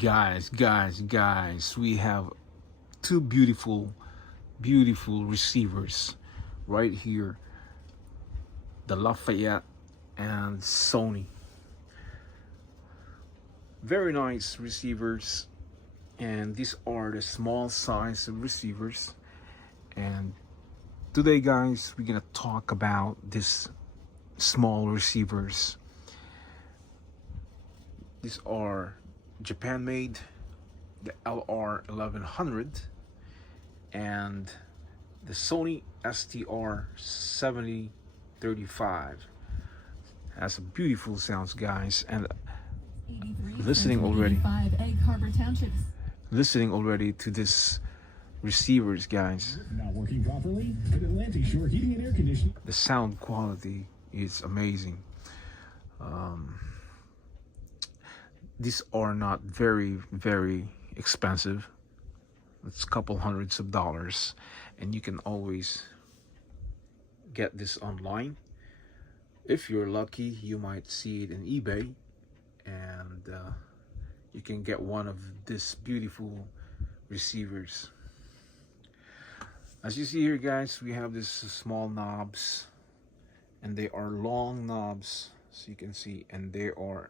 Guys, we have two beautiful receivers right here, the Lafayette and Sony. Very nice receivers, and these are the small size of receivers. And today, guys, we're gonna talk about this small receivers. These are Japan made, the LR 1100 and the Sony STR 7035. Has a beautiful sounds, guys, and listening already to this receivers, guys. Not working properly? At Atlantic Shore Heating and Air Conditioning. The sound quality is amazing. These are not very expensive. It's a couple hundreds of dollars, and you can always get this online. If you're lucky, you might see it in eBay, and you can get one of these beautiful receivers. As you see here, guys, we have these small knobs, and they are long knobs, so you can see, and they are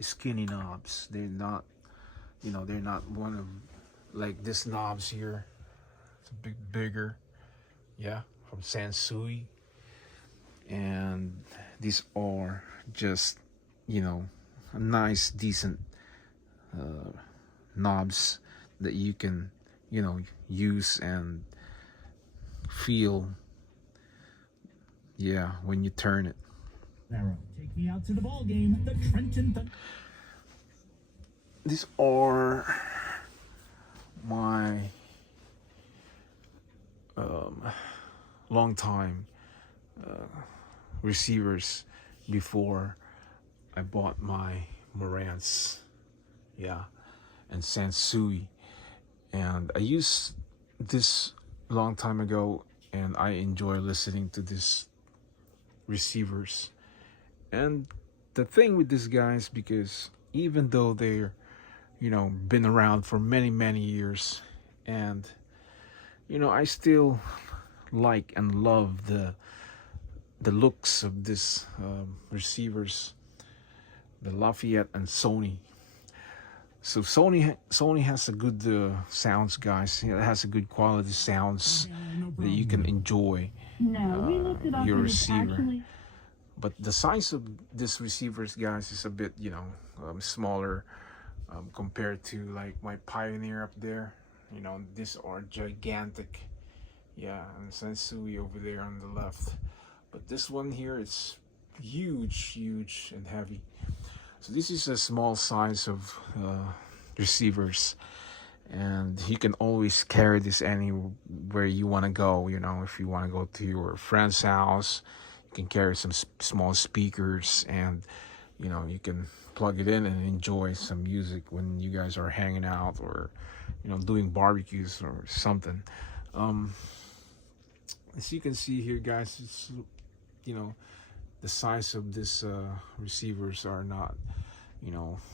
skinny knobs. They're not, they're not one of like this knobs here. It's a bit bigger, yeah, from Sansui. And these are just, a nice, decent knobs that you can, use and feel, yeah, when you turn it. Take me out to the ball game. The Trenton. These are my long time receivers before I bought my Marantz, yeah, and Sansui, and I used this long time ago, and I enjoy listening to this receivers. And the thing with these guys, because even though they're, been around for many years, and, I still like and love the looks of this receivers, the Lafayette and Sony. So Sony has a good sounds, guys. It has a good quality sounds that you can enjoy your receiver. But the size of this receivers, guys, is a bit, smaller compared to like my Pioneer up there. These are gigantic. Yeah, and Sansui over there on the left. But this one here is huge and heavy. So this is a small size of receivers, and you can always carry this anywhere you want to go. If you want to go to your friend's house, you can carry some small speakers, and you can plug it in and enjoy some music when you guys are hanging out, or doing barbecues or something. As you can see here, guys, it's the size of this receivers are not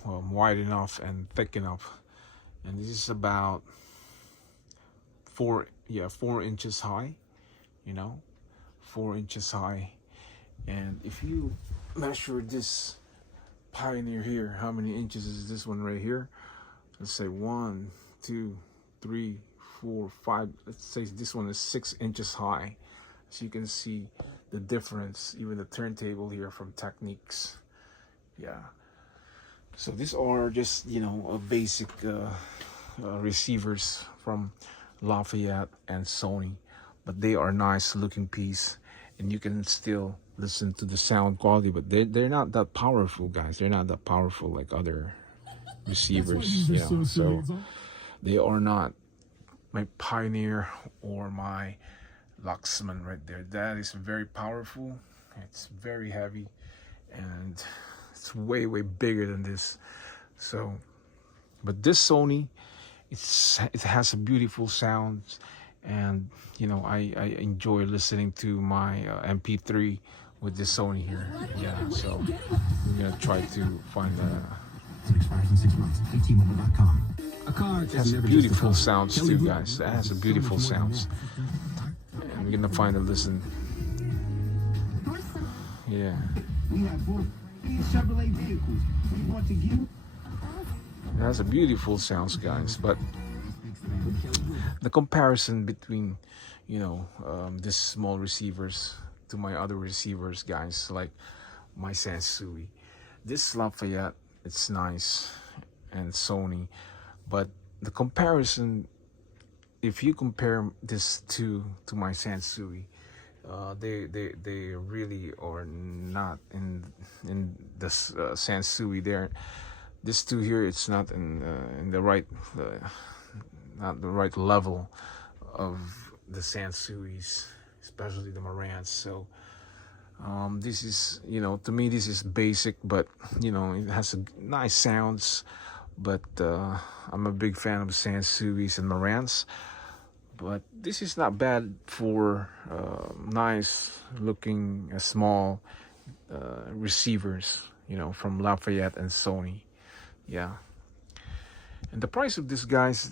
wide enough and thick enough, and this is about 4 inches high, 4 inches high. And if you measure this Pioneer here, how many inches is this one right here? Let's say 1, 2, 3, 4, 5. Let's say this one is 6 inches high. So you can see the difference, even the turntable here from Techniques. Yeah. So these are just, a basic receivers from Lafayette and Sony, but they are nice looking piece, and you can still listen to the sound quality, but they're not that powerful, guys. They're not that powerful like other receivers. So they are not my Pioneer or my Luxman right there. That is very powerful. It's very heavy, and it's way bigger than this. So, but this Sony, it has a beautiful sound, and I enjoy listening to my MP3 with this Sony here. Yeah, so we're gonna try to find It expires in 6 months. T-Mobile.com. A car It has beautiful sounds too, guys. It has a beautiful sounds. And we're gonna find a listen. Yeah. We have both Chevrolet vehicles. We want to give. It has a beautiful sounds, guys. But the comparison between, this small receivers to my other receivers, guys, like my Sansui, this Lafayette, it's nice, and Sony, but the comparison, if you compare this to my Sansui, they really are not in this Sansui there. This two here, it's not in the right, not the right level of the Sansuis, especially the Marantz. So this is, to me, this is basic, but it has a nice sounds. But I'm a big fan of Sansuis and Marantz. But this is not bad for nice looking small receivers, from Lafayette and Sony. Yeah. And the price of this, guys,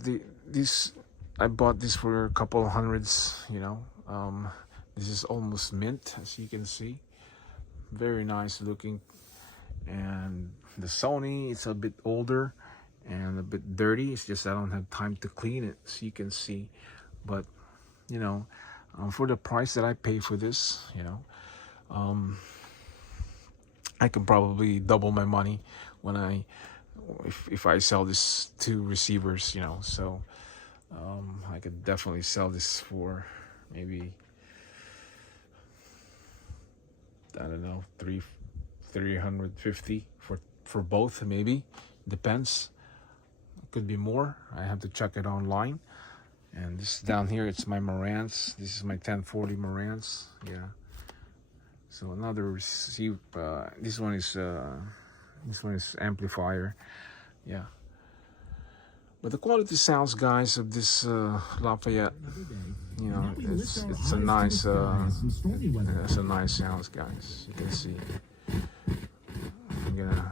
I bought this for a couple of hundreds, this is almost mint, as you can see. Very nice looking. And the Sony, it's a bit older and a bit dirty. It's just I don't have time to clean it, so you can see. But for the price that I pay for this, I can probably double my money when if I sell this two receivers, so I could definitely sell this for maybe, I don't know, 350 for both, maybe. Depends. Could be more. I have to check it online. And this down here, it's my Marantz. This is my 1040 Marantz. Yeah. So another receive. This one is amplifier. Yeah. But the quality sounds, guys, of this Lafayette, it's a nice sounds, guys. You can see. I'm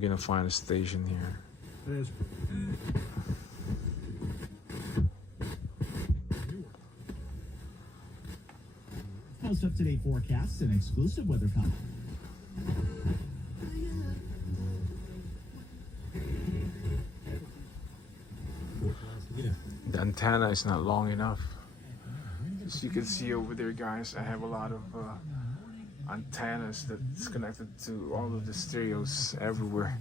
gonna find a station here. Most up-to-date forecasts and exclusive weather content. The antenna is not long enough. As you can see over there, guys, I have a lot of antennas that's connected to all of the stereos everywhere.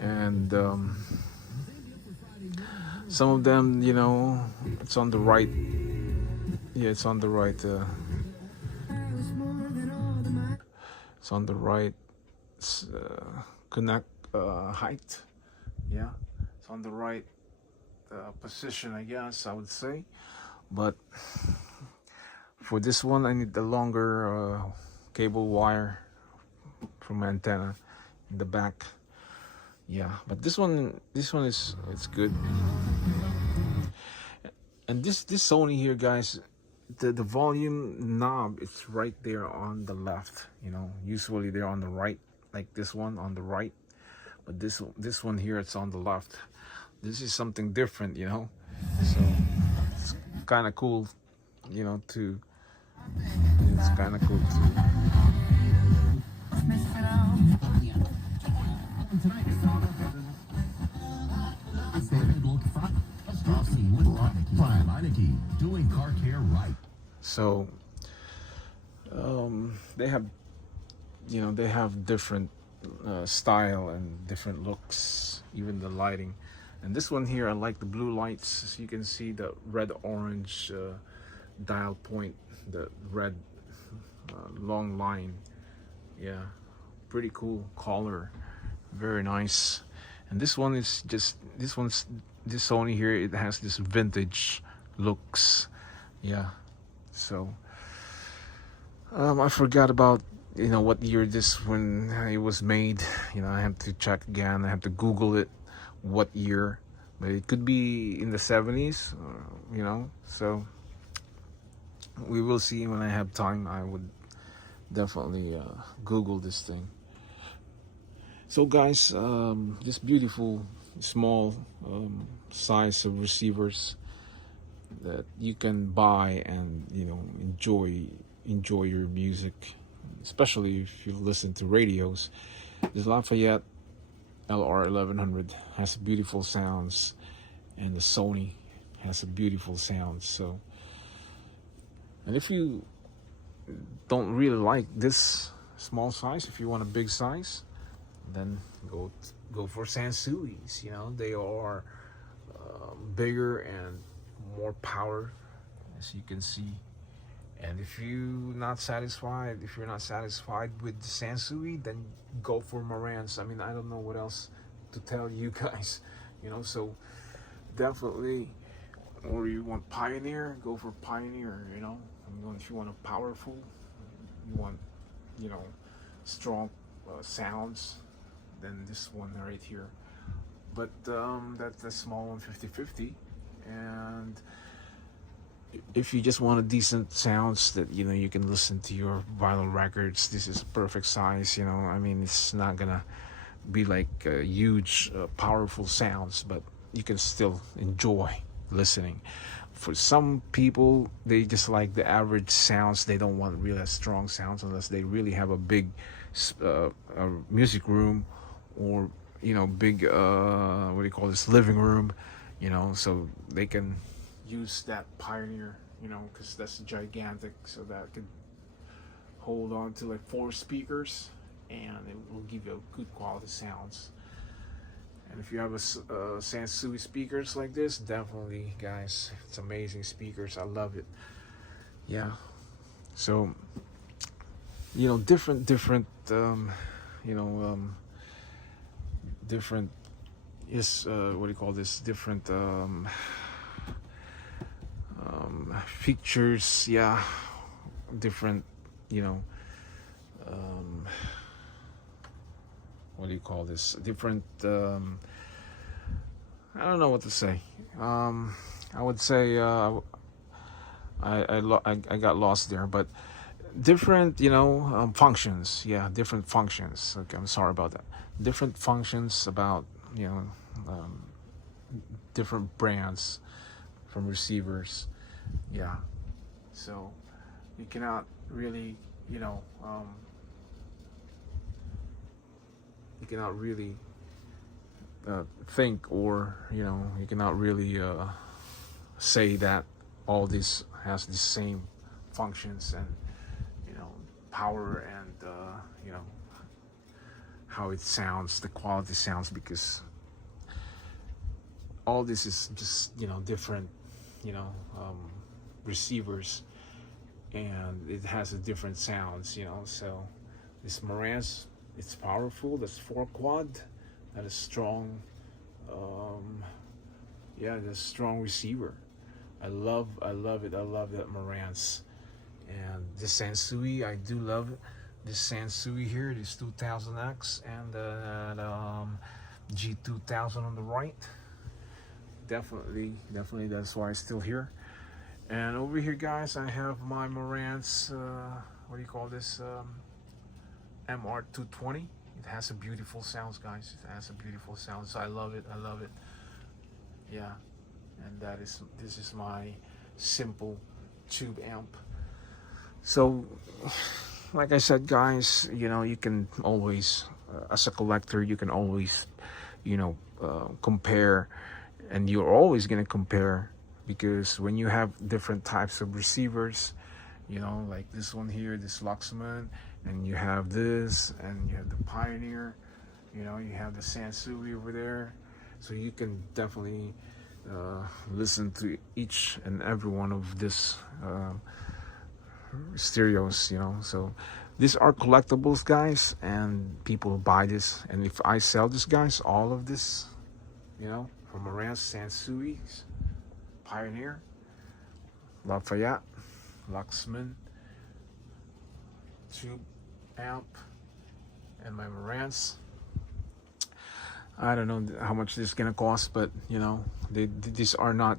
And some of them, it's on the right. Yeah, it's on the right. It's on the right connect height. Yeah, it's on the right position, I guess I would say. But for this one, I need the longer cable wire from my antenna in the back. Yeah, but this one is, it's good. And this Sony here, guys, the volume knob, it's right there on the left. Usually they're on the right, like this one on the right, but this one here, it's on the left. This is something different, so it's kind of cool, to it's kind of cool too. Doing car care right. So they have different style and different looks, even the lighting. And this one here, I like the blue lights. As you can see, the red orange dial point, the red long line. Yeah, pretty cool color, very nice. And this one is just this Sony here, it has this vintage looks. Yeah, so I forgot about what year this when it was made. I have to check again. I have to Google it, what year, but it could be in the 70s, so we will see when I have time. I would definitely Google this thing. So guys, this beautiful small size of receivers that you can buy and enjoy your music, especially if you listen to radios. This Lafayette LR 1100 has beautiful sounds, and the Sony has a beautiful sound. So, and if you don't really like this small size, if you want a big size, then go for Sansui's. They are bigger and more power, as you can see. And if you're not satisfied with the Sansui, then go for Marantz. I mean, I don't know what else to tell you guys. So definitely, or you want Pioneer, go for Pioneer. If you want a powerful, you want strong sounds, then this one right here. But that's the small one, 50/50. And if you just want a decent sounds that you can listen to your vinyl records, this is a perfect size. I mean, it's not gonna be like huge powerful sounds, but you can still enjoy listening. For some people, they just like the average sounds. They don't want really strong sounds unless they really have a big music room, or big what do you call this, living room, so they can use that Pioneer, because that's gigantic, so that could hold on to like 4 speakers, and it will give you a good quality sounds. And if you have a Sansui speakers like this, definitely, guys, it's amazing speakers. I love it. Yeah. So, different different is what do you call this? Different features. Yeah. Different, what do you call this? Different. I don't know what to say. I would say I got lost there, but different functions. Yeah, different functions. Okay, I'm sorry about that. Different functions about different brands from receivers. Yeah, so you cannot really you cannot really think, or you cannot really say that all this has the same functions and power and how it sounds, the quality sounds, because all this is just different receivers, and it has a different sounds. So this Marantz, it's powerful. That's 4 quad. That is strong. That's strong receiver. I love it. I love that Marantz. And this Sansui, I do love it. This Sansui here, this 2000X, and G2000 on the right. Definitely, that's why it's still here. And over here, guys, I have my Marantz, what do you call this? MR220. It has a beautiful sounds, guys. It has a beautiful sounds. I love it. Yeah. And this is my simple tube amp. So, like I said, guys, you can always, as a collector, you can always, compare, and you're always gonna compare, because when you have different types of receivers, like this one here, this Luxman, and you have this, and you have the Pioneer, you have the Sansui over there, so you can definitely listen to each and every one of this stereos. So these are collectibles, guys, and people buy this. And if I sell this, guys, all of this, from Marantz, Sansui, Pioneer, Lafayette, Luxman, tube amp, and my Marantz, I don't know how much this is gonna cost, but these are not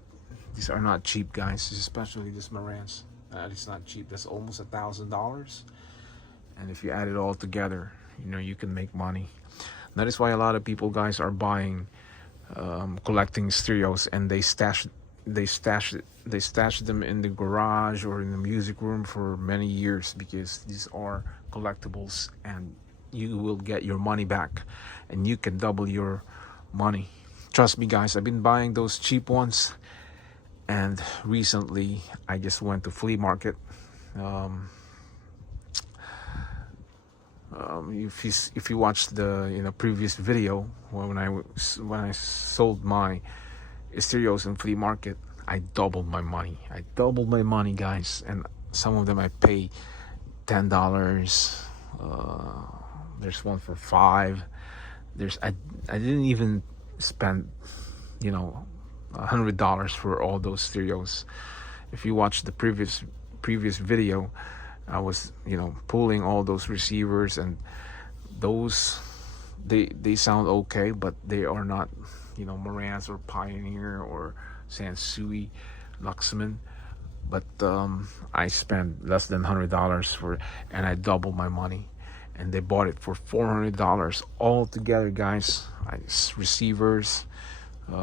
cheap, guys. Especially this Marantz, it's not cheap. That's almost $1,000, and if you add it all together, you can make money. That is why a lot of people, guys, are buying, collecting stereos, and they stash them in the garage or in the music room for many years, because these are collectibles, and you will get your money back, and you can double your money. Trust me, guys, I've been buying those cheap ones, and recently I just went to flea market. If you watched the previous video when I sold my stereos in flea market, I doubled my money. Guys, and some of them I pay $10. There's one for $5. I didn't even spend $100 for all those stereos. If you watch the previous video, I was pulling all those receivers, and those they sound okay, but they are not Marantz or Pioneer or Sansui, Luxman. But I spent less than $100 for it, and I doubled my money, and they bought it for $400 all together, guys. Receivers,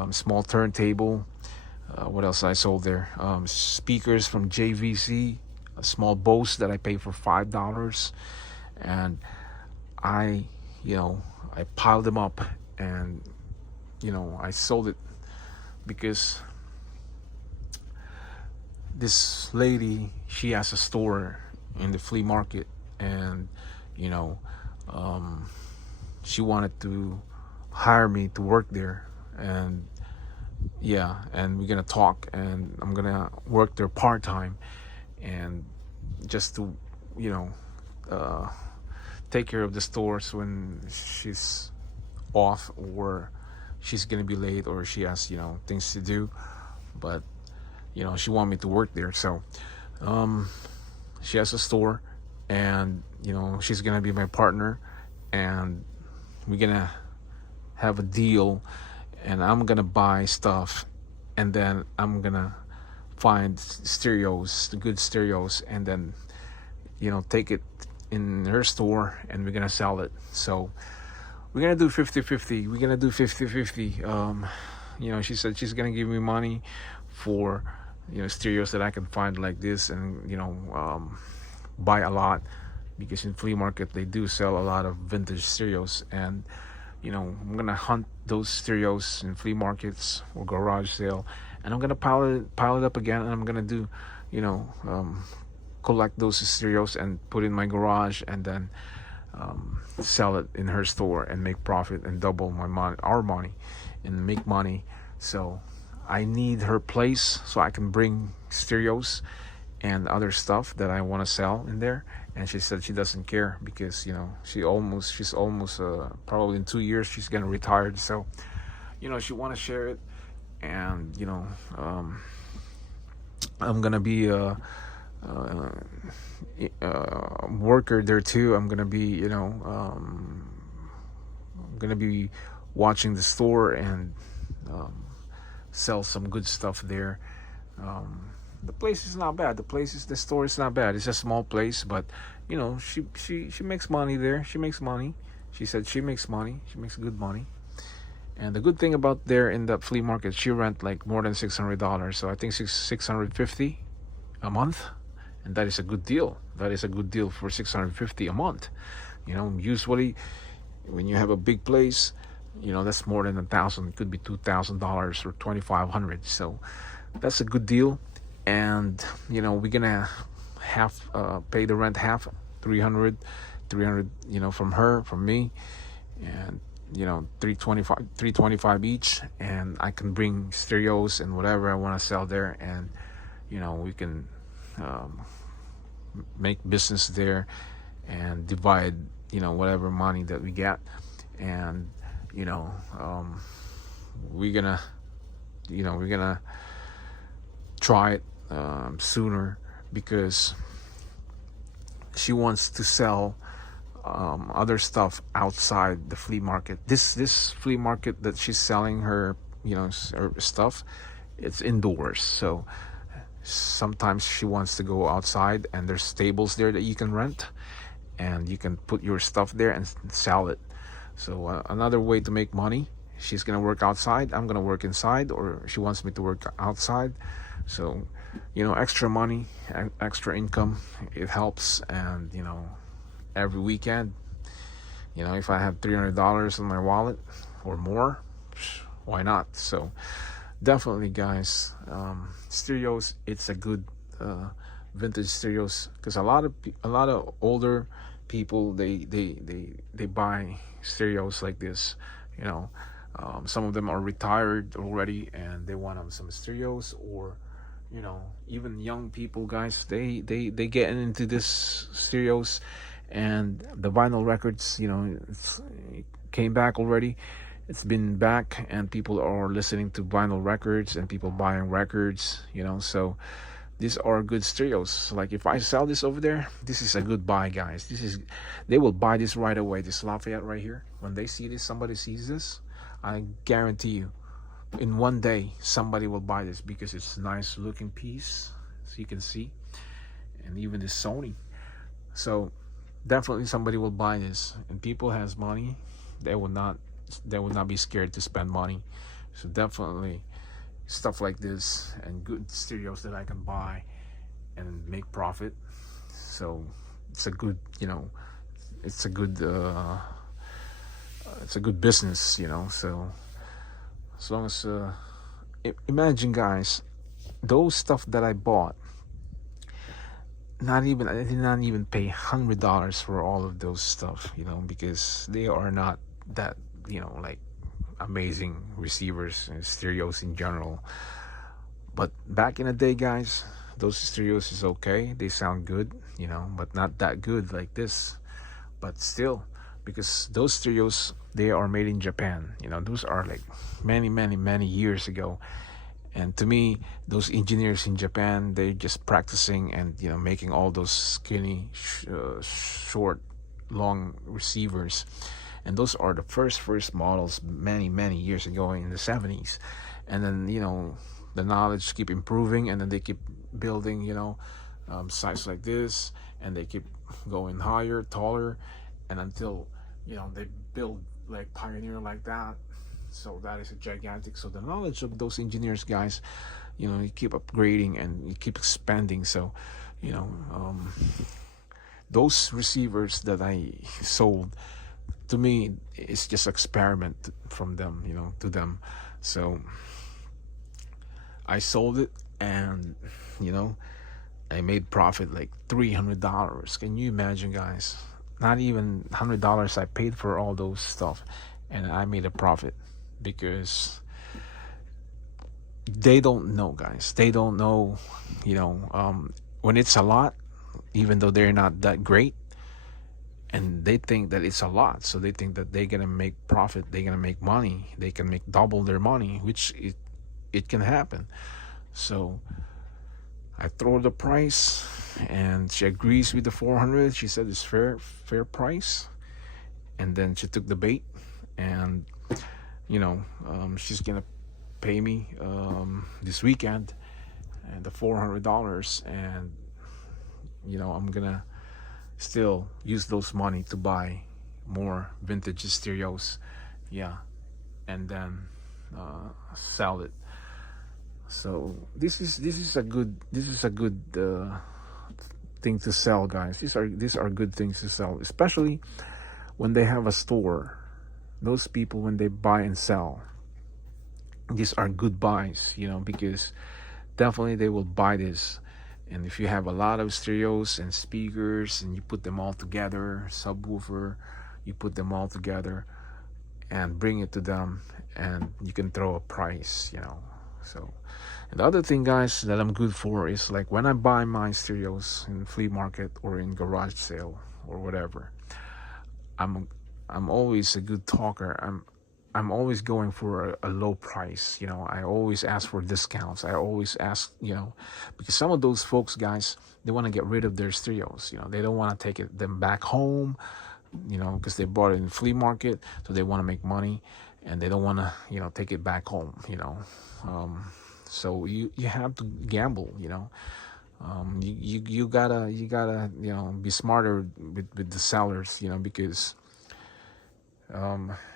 small turntable. What else I sold there? Speakers from JVC, a small Bose that I paid for $5, and I piled them up, and I sold it because this lady, she has a store in the flea market, and she wanted to hire me to work there, and we're gonna talk, and I'm gonna work there part-time, and just to take care of the stores when she's off, or she's gonna be late, or she has things to do. But she wanted me to work there, so she has a store, and she's gonna be my partner, and we're gonna have a deal, and I'm gonna buy stuff, and then I'm gonna find stereos, the good stereos, and then take it in her store, and we're gonna sell it. So we're gonna do 50-50. We're gonna do 50-50. She said she's gonna give me money for stereos that I can find like this, and buy a lot, because in flea market they do sell a lot of vintage stereos, and I'm gonna hunt those stereos in flea markets or garage sale, and I'm gonna pile it up again, and I'm gonna do collect those stereos and put in my garage, and then sell it in her store and make profit and double our money, and make money. So I need her place so I can bring stereos and other stuff that I want to sell in there. And she said she doesn't care, because she's almost probably in 2 years she's gonna retire. So she want to share it, and I'm gonna be a worker there too. I'm gonna be watching the store, and sell some good stuff there. The place is not bad. The store is not bad. It's a small place, but she makes money there. She makes money. She said she makes money. She makes good money. And the good thing about there in the flea market, she rent like more than $600. So I think $650 a month, and that is a good deal. That is a good deal for $650 a month. Usually when you have a big place, that's more than $1,000. It could be $2,000 or $2,500. So that's a good deal. And we're gonna pay the rent half, 300 from her, from me, and 325 each, and I can bring stereos and whatever I want to sell there, and we can make business there, and divide whatever money that we get, and we're gonna try it sooner, because she wants to sell other stuff outside the flea market. This flea market that she's selling her her stuff, it's indoors, so sometimes she wants to go outside, and there's tables there that you can rent, and you can put your stuff there and sell it. So another way to make money. She's gonna work outside, I'm gonna work inside, or she wants me to work outside. So, extra money, extra income, it helps. And every weekend, if I have $300 in my wallet or more, why not? So definitely, guys, stereos, it's a good vintage stereos, because a lot of older people, they buy stereos like this. Some of them are retired already, and they want some stereos. Or even young people, guys, they get into this stereos. And the vinyl records, it came back already. It's been back, and people are listening to vinyl records, and people buying records. So these are good stereos. Like, if I sell this over there, this is a good buy, guys. They will buy this right away. This Lafayette right here, when they see this, somebody sees this, I guarantee you, in one day, somebody will buy this, because it's a nice looking piece, so you can see. And even this Sony. So definitely somebody will buy this. And people has money, they will not be scared to spend money. So definitely stuff like this, and good stereos that I can buy and make profit. So it's a good, it's a good business. So as long as imagine, guys, those stuff that I bought, I did not even pay $100 for all of those stuff, because they are not that, like, amazing receivers and stereos in general. But back in the day, guys, those stereos is okay, they sound good, but not that good like this. But still, because those stereos, they are made in Japan. Those are like many years ago. And to me, those engineers in Japan, they're just practicing and making all those skinny, short, long receivers. And those are the first models many years ago in the 70s. And then the knowledge keep improving, and then they keep building size like this, and they keep going higher, taller, and until they build like Pioneer like that. So that is a gigantic. So the knowledge of those engineers, guys, you keep upgrading and you keep expanding. So those receivers that I sold, to me, it's just experiment from them, to them. So I sold it, and I made profit like $300. Can you imagine, guys? Not even $100 I paid for all those stuff, and I made a profit, because they don't know, guys. They don't know, when it's a lot, even though they're not that great, and they think that it's a lot, so they think that they're gonna make profit, they're gonna make money, they can make double their money, which it can happen. So I throw the price, and she agrees with the 400. She said it's fair price, and then she took the bait, and she's gonna pay me this weekend, and the $400, and I'm gonna still use those money to buy more vintage stereos, and then sell it. So this is a good thing to sell, guys. These are good things to sell, especially when they have a store. Those people, when they buy and sell, these are good buys, because definitely they will buy this. And if you have a lot of stereos and speakers, and you put them all together, subwoofer, you put them all together and bring it to them, and you can throw a price, So, and the other thing, guys, that I'm good for is, like, when I buy my stereos in flea market or in garage sale or whatever, I'm always a good talker. I'm always going for a low price. I always ask for discounts. I always ask, because some of those folks, guys, they want to get rid of their stereos. They don't want to take them back home, because they bought it in the flea market, so they want to make money, and they don't want to, take it back home. So you have to gamble. You gotta be smarter with the sellers, because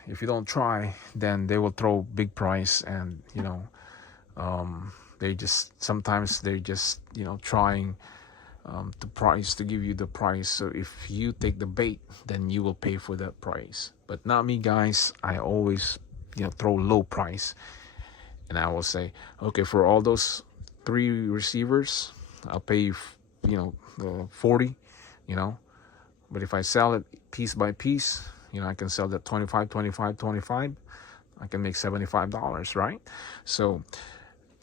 if you don't try, then they will throw big price, and they just sometimes they just trying to give you the price. So if you take the bait, then you will pay for that price. But not me, guys. I always throw low price, and I will say, okay, for all those 3 receivers, I'll pay you 40, but if I sell it piece by piece, I can sell that 25, 25, 25. I can make $75, right? So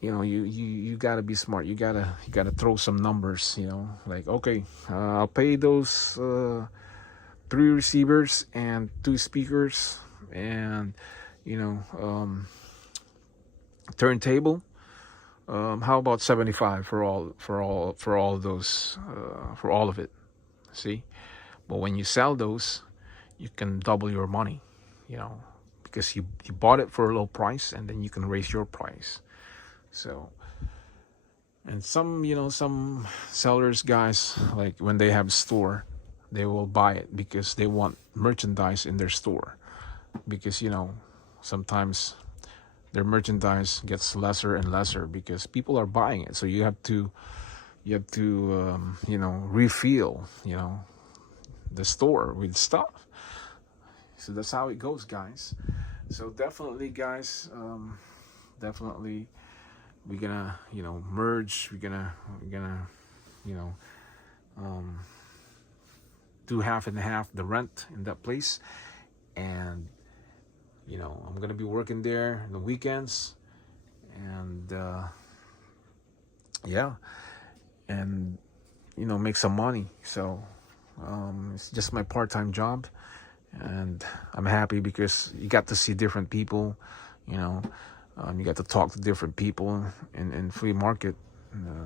you gotta be smart. You gotta throw some numbers, like, okay, I'll pay those 3 receivers and 2 speakers and turntable. How about 75 for all those, for all of it? See, but when you sell those, you can double your money, because you bought it for a low price, and then you can raise your price. So, and some sellers, guys, like when they have a store, they will buy it because they want merchandise in their store, because sometimes their merchandise gets lesser and lesser because people are buying it. So you have to refill the store with stuff. So that's how it goes, guys. So definitely, guys, definitely we're gonna merge. We're gonna do half and half the rent in that place, and I'm gonna be working there on the weekends, and and make some money. So it's just my part-time job, and I'm happy because you got to see different people. You got to talk to different people in flea market.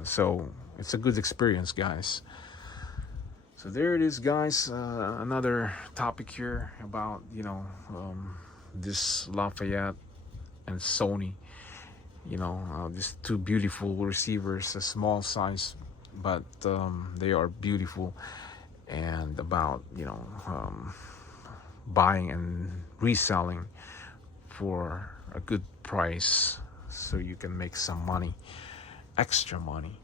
So it's a good experience, guys. So there it is, guys. Another topic here about this Lafayette and Sony. These 2 beautiful receivers, a small size, but they are beautiful, and about buying and reselling for a good price, so you can make some money, extra money.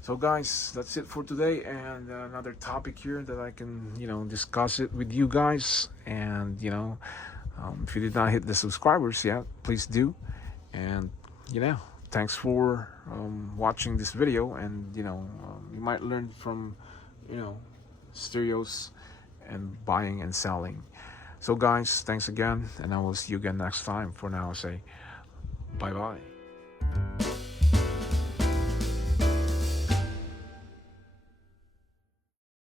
So guys, that's it for today, and another topic here that I can discuss it with you guys. And if you did not hit the subscribers yet, please do. And thanks for watching this video, and you might learn from stereos and buying and selling. So guys, thanks again, and I will see you again next time. For now, I say bye bye.